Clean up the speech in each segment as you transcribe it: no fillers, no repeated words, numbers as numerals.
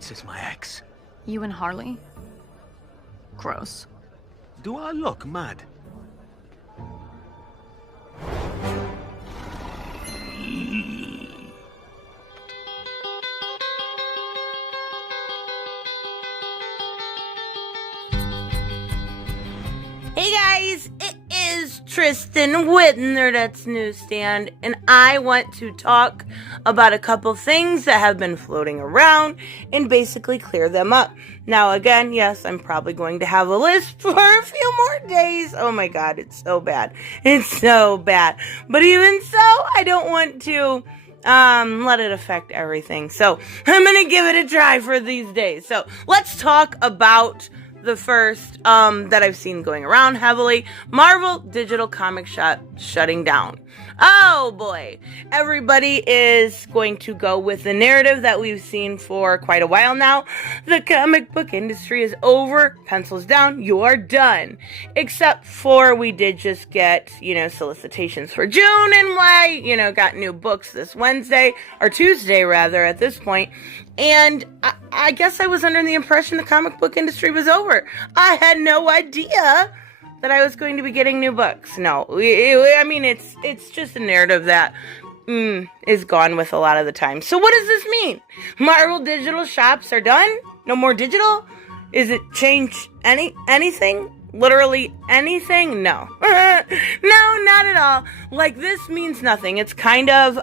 Watts is my ex. You and Harley? Gross. Do I look mad? Hey guys, it is Tristan with Nerdette's NewsStand, and I want to talk about a couple things that have been floating around and basically clear them up. Now again, yes, I'm probably going to have a list for a few more days. Oh my god, it's so bad. It's so bad. But even so, I don't want to let it affect everything. So I'm gonna give it a try for these days. So let's talk about the first that I've seen going around heavily. Marvel Digital Comic Shop shutting down. Oh boy. Everybody is going to go with the narrative that we've seen for quite a while now. The comic book industry is over. Pencils down. You are done. Except for we did just get, solicitations for June, and got new books this Wednesday, or Tuesday rather at this point. And I guess I was under the impression the comic book industry was over. I had no idea that I was going to be getting new books. No, it's just a narrative that is gone with a lot of the time. So what does this mean? Marvel digital shops are done? No more digital? Is it change anything? Literally anything? No. No, not at all. Like, this means nothing. It's kind of,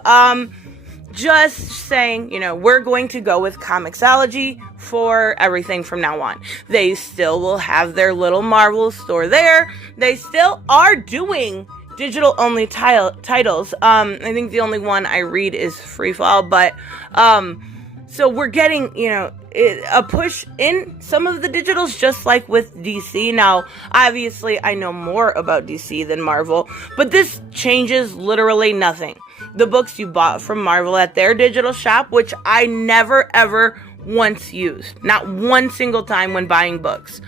just saying, we're going to go with Comixology for everything from now on. They still will have their little Marvel store there. They still are doing digital-only titles. I think the only one I read is Freefall, but, so we're getting, a push in some of the digitals, just like with DC. Now, obviously, I know more about DC than Marvel, but this changes literally nothing. The books you bought from Marvel at their digital shop, which I never ever once used, not one single time when buying books,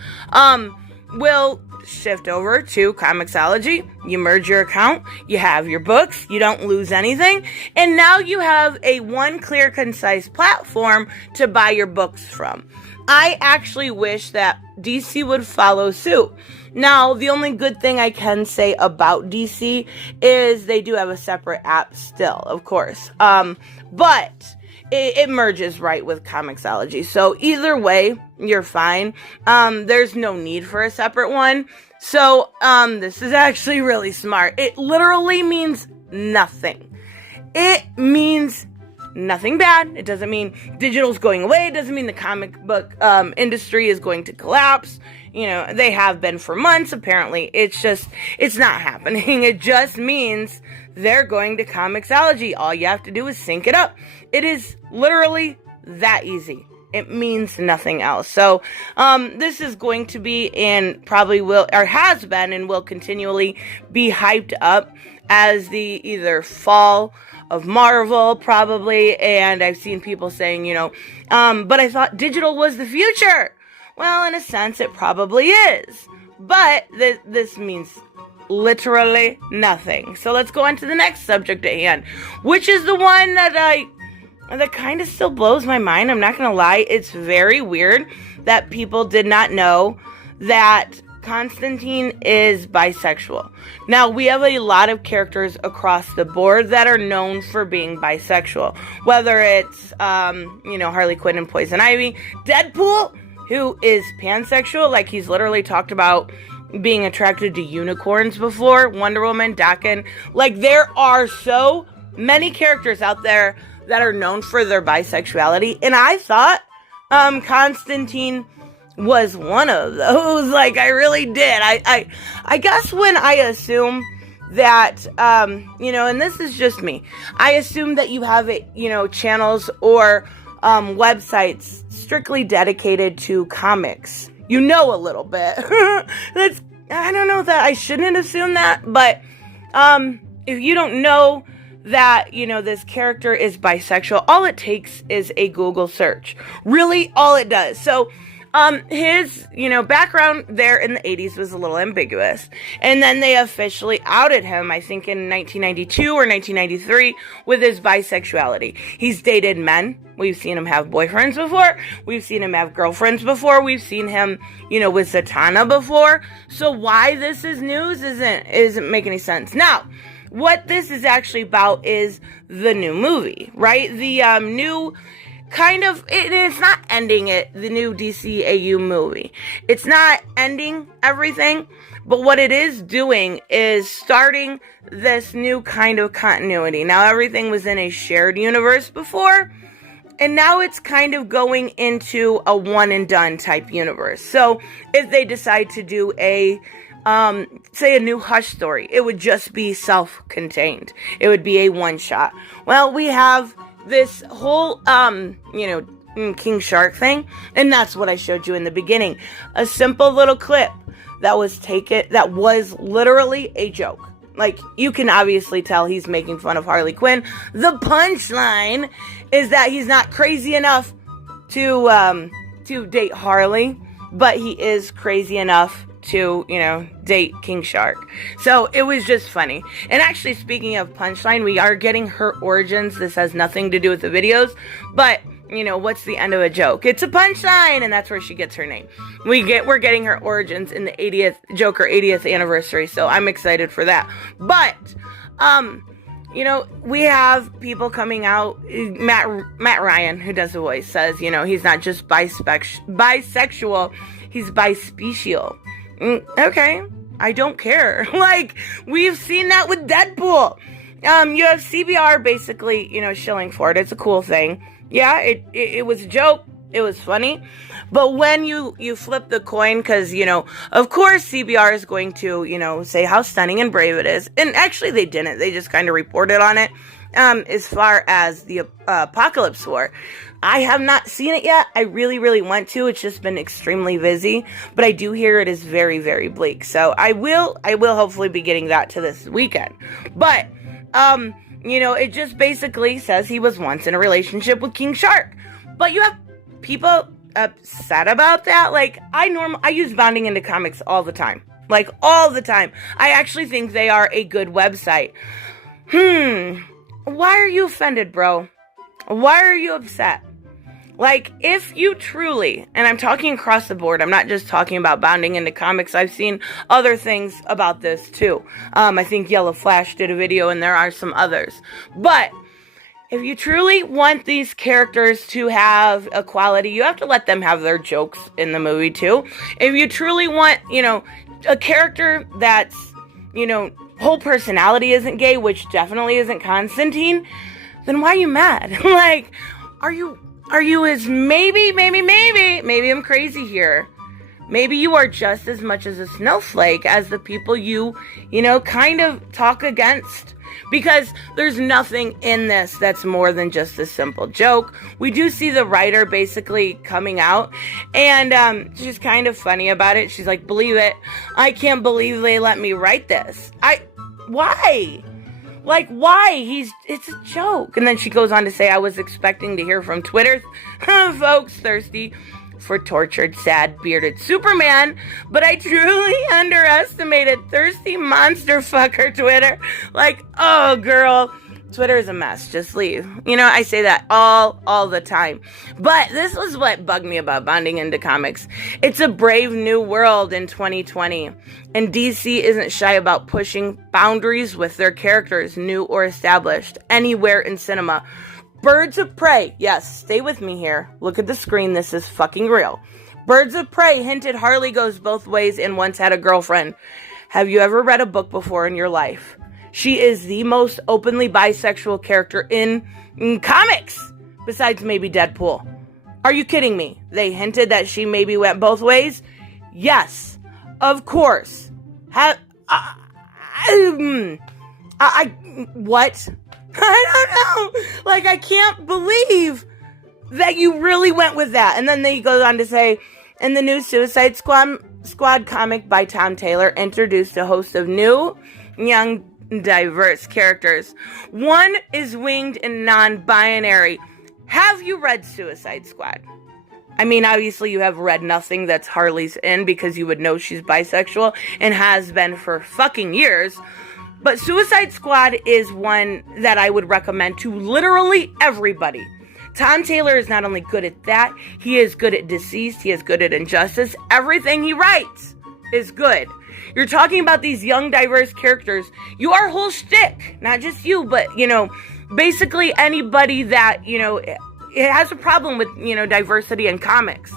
will shift over to Comixology. You merge your account, you have your books, you don't lose anything, and now you have a one clear, concise platform to buy your books from. I actually wish that DC would follow suit. Now, the only good thing I can say about DC is they do have a separate app still, of course. But it merges right with Comixology. So either way, you're fine. There's no need for a separate one. So this is actually really smart. It literally means nothing. It means nothing bad. It doesn't mean digital's going away. It doesn't mean the comic book industry is going to collapse. They have been for months, apparently. It's not happening. It just means they're going to Comixology. All you have to do is sync it up. It is literally that easy. It means nothing else. So, this is going to be, and probably will, or has been, and will continually be hyped up as the either fall of Marvel, probably, and I've seen people saying, but I thought digital was the future. Well, in a sense, it probably is, but this means literally nothing. So let's go on to the next subject at hand, which is the one that kind of still blows my mind. I'm not gonna lie, it's very weird that people did not know that Constantine is bisexual. Now, we have a lot of characters across the board that are known for being bisexual, whether it's Harley Quinn and Poison Ivy, Deadpool, who is pansexual, like he's literally talked about being attracted to unicorns before, Wonder Woman, Daken. Like, there are so many characters out there that are known for their bisexuality, and I thought Constantine was one of those. Like, I really did. I guess when I assume that, and this is just me, I assume that you have, channels or websites strictly dedicated to comics. A little bit. I don't know that I shouldn't assume that, but if you don't know that, this character is bisexual, all it takes is a Google search. Really, all it does. So, His, background there in the 80s was a little ambiguous. And then they officially outed him, I think in 1992 or 1993, with his bisexuality. He's dated men. We've seen him have boyfriends before. We've seen him have girlfriends before. We've seen him, with Zatanna before. So why this is news isn't making any sense. Now, what this is actually about is the new movie, right? The new it's not ending it, the new DCAU movie. It's not ending everything, but what it is doing is starting this new kind of continuity. Now, everything was in a shared universe before, and now it's kind of going into a one and done type universe. So, if they decide to do a new Hush story, it would just be self-contained. It would be a one-shot. Well, we have this whole, King Shark thing, and that's what I showed you in the beginning. A simple little clip that was literally a joke. Like, you can obviously tell he's making fun of Harley Quinn. The punchline is that he's not crazy enough to date Harley, but he is crazy enough to, date King Shark. So it was just funny. And actually, speaking of punchline, we are getting her origins. This has nothing to do with the videos, but what's the end of a joke? It's a punchline, and that's where she gets her name. We're getting her origins in the 80th Joker 80th anniversary, so I'm excited for that. But we have people coming out. Matt Ryan, who does the voice, says, he's not just bisexual, he's bispecial. Okay, I don't care. Like, we've seen that with Deadpool. You have CBR basically, shilling for it. It's a cool thing. Yeah, it was a joke. It was funny. But when you flip the coin, because, of course CBR is going to, say how stunning and brave it is. And actually they didn't. They just kind of reported on it. As far as the Apocalypse War. I have not seen it yet. I really, really want to. It's just been extremely busy. But I do hear it is very, very bleak. So I will hopefully be getting that to this weekend. But, it just basically says he was once in a relationship with King Shark. But you have people upset about that. Like, I use Bounding Into Comics all the time. Like, all the time. I actually think they are a good website. Why are you offended, bro? Why are you upset? Like, if you truly, and I'm talking across the board, I'm not just talking about Bounding Into Comics, I've seen other things about this too. I think Yellow Flash did a video, and there are some others. But if you truly want these characters to have equality, you have to let them have their jokes in the movie too. If you truly want, a character that's, whole personality isn't gay, which definitely isn't Constantine, then why are you mad? Like, are you as maybe I'm crazy here. Maybe you are just as much as a snowflake as the people you kind of talk against. Because there's nothing in this that's more than just a simple joke. We do see the writer basically coming out, and she's kind of funny about it. She's like, believe it, I can't believe they let me write this. Why? Like, why? It's a joke. And then she goes on to say, I was expecting to hear from Twitter folks thirsty for tortured, sad, bearded Superman, but I truly underestimated thirsty monster fucker Twitter. Like, oh, girl, Twitter is a mess. Just leave. I say that all the time. But this was what bugged me about Bounding Into Comics. It's a brave new world in 2020, and DC isn't shy about pushing boundaries with their characters, new or established, anywhere in cinema. Birds of Prey, yes, stay with me here. Look at the screen, this is fucking real. Birds of Prey hinted Harley goes both ways and once had a girlfriend. Have you ever read a book before in your life? She is the most openly bisexual character in comics, besides maybe Deadpool. Are you kidding me? They hinted that she maybe went both ways? Yes, of course. What? I don't know. Like, I can't believe that you really went with that. And then he goes on to say, in the new Suicide Squad comic by Tom Taylor, introduced a host of new, young, diverse characters. One is winged and non-binary. Have you read Suicide Squad? I mean, obviously you have read nothing that's Harley's in because you would know she's bisexual and has been for fucking years. But Suicide Squad is one that I would recommend to literally everybody. Tom Taylor is not only good at that, he is good at Deceased, he is good at Injustice. Everything he writes is good. You're talking about these young, diverse characters. Your whole shtick, not just you, but, basically anybody that, it has a problem with, diversity in comics.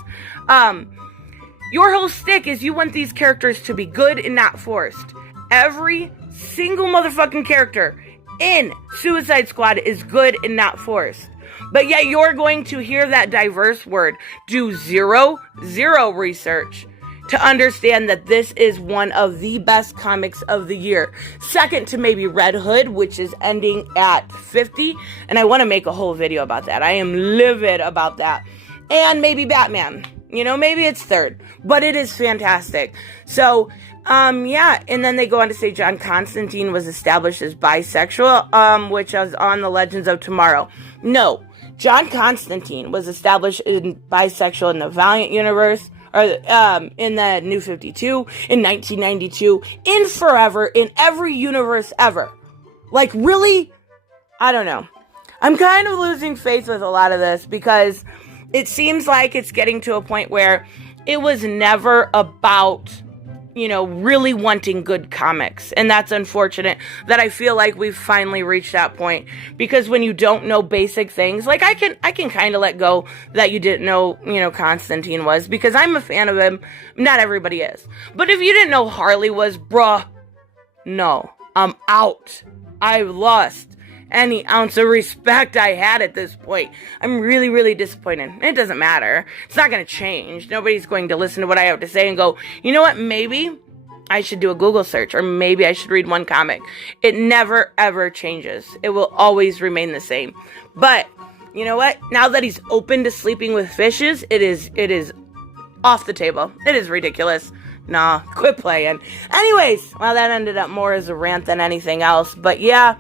Your whole shtick is you want these characters to be good and not forced. Every single motherfucking character in Suicide Squad is good and not forced. But yet you're going to hear that diverse word, do zero research to understand that this is one of the best comics of the year. Second to maybe Red Hood, which is ending at 50. And I want to make a whole video about that. I am livid about that. And maybe Batman. Maybe it's third. But it is fantastic. So, yeah. And then they go on to say John Constantine was established as bisexual, which is on the Legends of Tomorrow. No. John Constantine was established in bisexual in the Valiant universe. Or in the New 52, in 1992, in forever, in every universe ever. Like, really? I don't know. I'm kind of losing faith with a lot of this because it seems like it's getting to a point where it was never about, really wanting good comics. And that's unfortunate that I feel like we've finally reached that point. Because when you don't know basic things, like I can kind of let go that you didn't know, Constantine was. Because I'm a fan of him. Not everybody is. But if you didn't know Harley was, bruh, no, I'm out. I've lost any ounce of respect I had at this point. I'm really, really disappointed. It doesn't matter. It's not going to change. Nobody's going to listen to what I have to say and go, you know what, maybe I should do a Google search, or maybe I should read one comic. It never, ever changes. It will always remain the same. But, you know what? Now that he's open to sleeping with fishes, it is off the table. It is ridiculous. Nah, quit playing. Anyways, well, that ended up more as a rant than anything else. But yeah,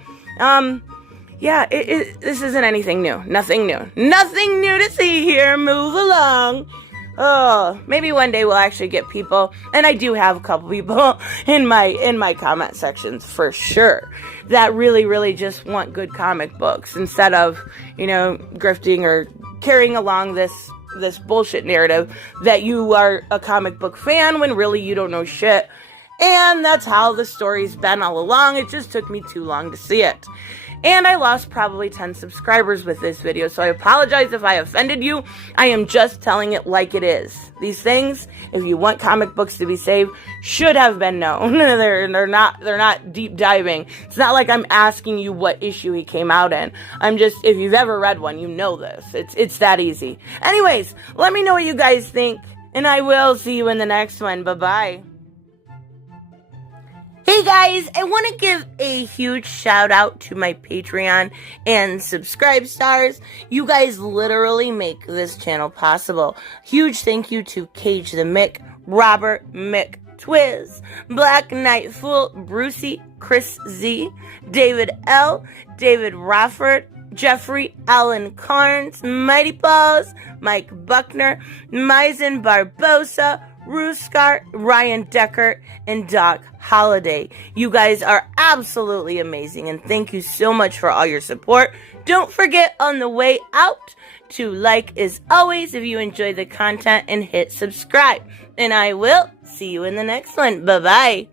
this isn't anything new. Nothing new. Nothing new to see here. Move along. Oh, maybe one day we'll actually get people, and I do have a couple people in my comment sections for sure that really, really just want good comic books instead of, grifting or carrying along this bullshit narrative that you are a comic book fan when really you don't know shit. And that's how the story's been all along. It just took me too long to see it. And I lost probably 10 subscribers with this video, so I apologize if I offended you. I am just telling it like it is. These things, if you want comic books to be saved, should have been known. They're not deep diving. It's not like I'm asking you what issue he came out in. I'm just, if you've ever read one, you know this. It's that easy. Anyways, let me know what you guys think, and I will see you in the next one. Bye-bye. Hey guys, I want to give a huge shout out to my Patreon and subscribe stars. You guys literally make this channel possible. Huge thank you to Cage the Mick, Robert Mick Twiz, Black Knight Fool, Brucey, Chris Z, David L, David Rafford, Jeffrey Allen Carnes, Mighty Paws, Mike Buckner, Maizen Barbosa, Ruskart, Ryan Decker, and Doc Holliday. You guys are absolutely amazing, and thank you so much for all your support. Don't forget on the way out to like as always if you enjoy the content and hit subscribe. And I will see you in the next one. Bye-bye.